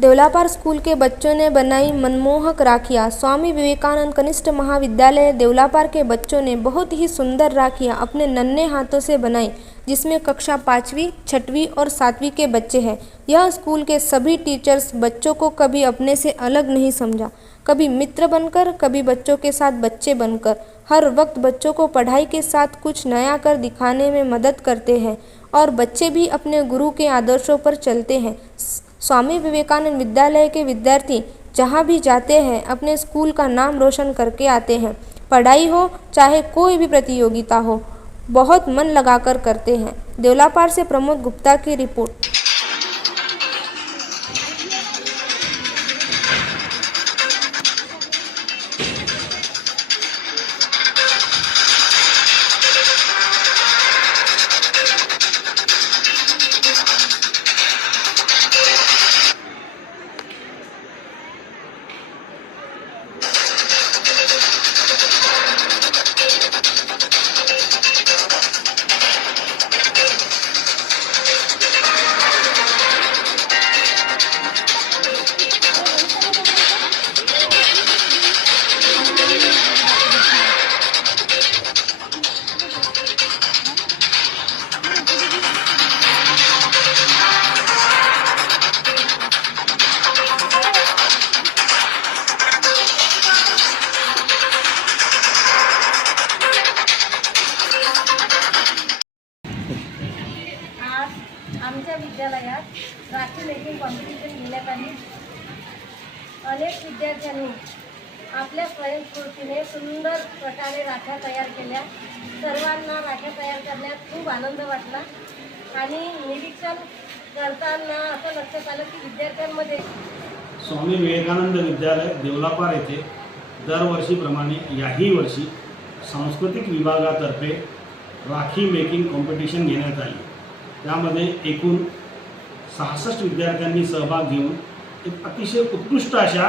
Deolapar school के बच्चों ने बनाई मनमोहक राखियाँ। स्वामी विवेकानंद कनिष्ठ महाविद्यालय देवलापार के बच्चों ने बहुत ही सुंदर राखियाँ अपने नन्हे हाथों से बनाई, जिसमें कक्षा 5वीं, 6वीं और 7वीं के बच्चे हैं। यह स्कूल के सभी टीचर्स बच्चों को कभी अपने से अलग नहीं समझा, कभी मित्र बनकर, कभी बच्चों के साथ बच्चे बनकर। हर वक्त बच्चों को पढ़ाई के साथ कुछ नया कर दिखाने में मदद करते हैं और बच्चे भी अपने गुरु के आदर्शों पर चलते हैं। स्वामी विवेकानंद विद्यालय के विद्यार्थी जहाँ भी जाते हैं अपने स्कूल का नाम रोशन करके आते हैं। पढ़ाई हो चाहे कोई भी प्रतियोगिता हो, बहुत मन लगाकर करते हैं। देवलापार से प्रमोद गुप्ता की रिपोर्ट। आमच्या विद्यालयात राखी मेकिंग कॉम्पिटिशन घेण्यात आली। अनेक विद्यार्थ्यांनी आपल्या स्वयंस्फूर्तीने सुंदर प्रकारे राख्या तयार केल्या। सर्वांना राख्या तयार करण्यात खूप आनंद वाटला आणि निरीक्षण करताना असं लक्षात आलं की विद्यार्थ्यांमध्ये स्वामी विवेकानंद विद्यालय देवलापार येथे दरवर्षीप्रमाणे याही वर्षी सांस्कृतिक विभागातर्फे राखी मेकिंग कॉम्पिटिशन घेण्यात आली। त्यामध्ये एकूण 66 विद्यार्थ्यांनी सहभाग घेऊन एक अतिशय उत्कृष्ट अशा